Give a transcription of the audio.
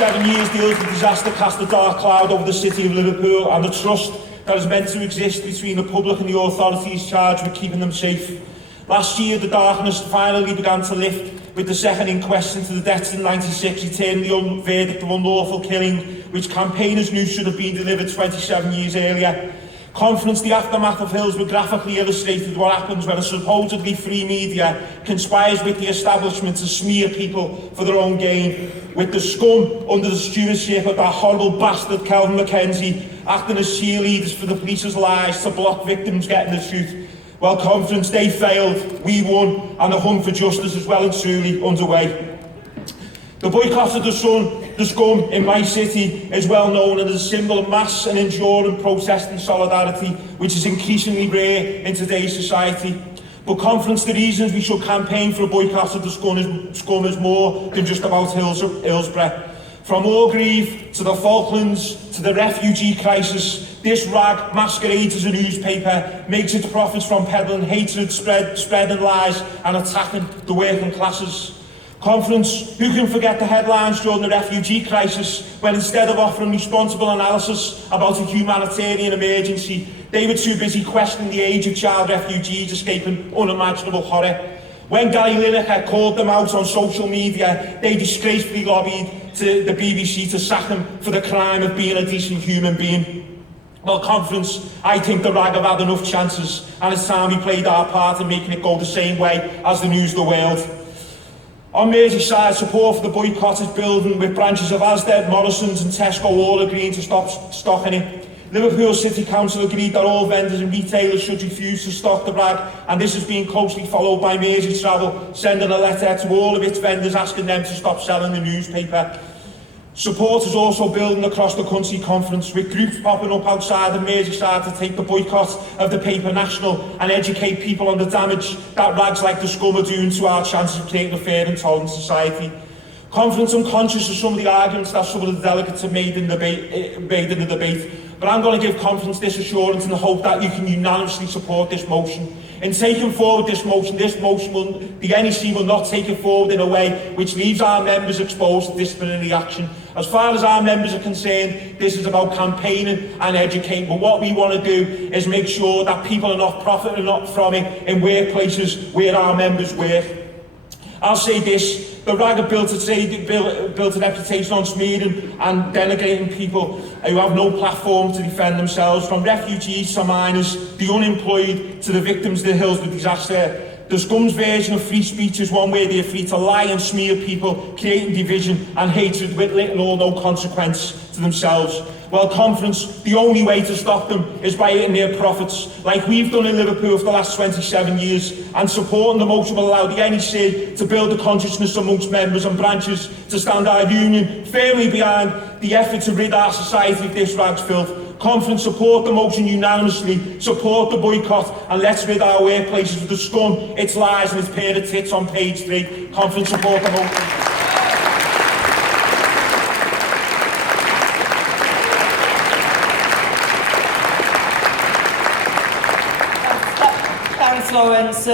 27 years, the Hillsborough disaster cast a dark cloud over the city of Liverpool and the trust that is meant to exist between the public and the authorities charged with keeping them safe. Last year, the darkness finally began to lift with the second inquest into the deaths in '96, returning the verdict of unlawful killing, which campaigners knew should have been delivered 27 years earlier. Confidence, the aftermath of Hillsborough, graphically illustrated what happens when a supposedly free media conspires with the establishment to smear people for their own gain, with the scum under the stewardship of that horrible bastard Kelvin Mackenzie acting as cheerleaders for the police's lies to block victims getting the truth. Well, Confidence, they failed, we won, and the hunt for justice is well and truly underway. The boycott of the scum in my city is well known and is a symbol of mass and enduring protest and solidarity, which is increasingly rare in today's society. But Confidence, the reasons we should campaign for a boycott of the scum is more than just about Hillsborough. From Orgreave to the Falklands to the refugee crisis, this rag masquerades as a newspaper, makes its profits from peddling hatred, spreading lies and attacking the working classes. Confidence, who can forget the headlines during the refugee crisis when instead of offering responsible analysis about a humanitarian emergency, they were too busy questioning the age of child refugees escaping unimaginable horror. When Gary Lineker called them out on social media, they disgracefully lobbied to the BBC to sack him for the crime of being a decent human being. Well, Confidence, I think the rag have had enough chances, and it's time we played our part in making it go the same way as the News of the World. On Merseyside, support for the boycott is building, with branches of Asda, Morrison's and Tesco all agreeing to stop stocking it. Liverpool City Council agreed that all vendors and retailers should refuse to stock the rag, and this has been closely followed by Mersey Travel, sending a letter to all of its vendors asking them to stop selling the newspaper. Support is also building across the country, Confidence, with groups popping up outside of Merseyside to take the boycott of the paper national and educate people on the damage that rags like the scum are doing to our chances of creating a fair and tolerant society. Confidence, I'm conscious of some of the arguments that some of the delegates have made in the debate, but I'm going to give Confidence this assurance in the hope that you can unanimously support this motion. In taking forward this motion the NEC will not take it forward in a way which leaves our members exposed to disciplinary action. As far as our members are concerned, this is about campaigning and educating, but what we want to do is make sure that people are not profiting from it in workplaces where our members work. I'll say this, the rag have built a reputation on smearing and denigrating people who have no platform to defend themselves, from refugees to miners, the unemployed to the victims of the Hillsborough disaster. The scum's version of free speech is one where they are free to lie and smear people, creating division and hatred with little or no consequence to themselves. Well, Confidence, the only way to stop them is by eating their profits, like we've done in Liverpool for the last 27 years, and supporting the motion will allow the NEC to build the consciousness amongst members and branches to stand our union firmly behind the effort to rid our society of this rag's filth. Confidence, support the motion unanimously, support the boycott, and let's rid our workplaces of the scum, its lies and its pair of tits on page 3. Confidence, support the motion. Thanks, Lawrence.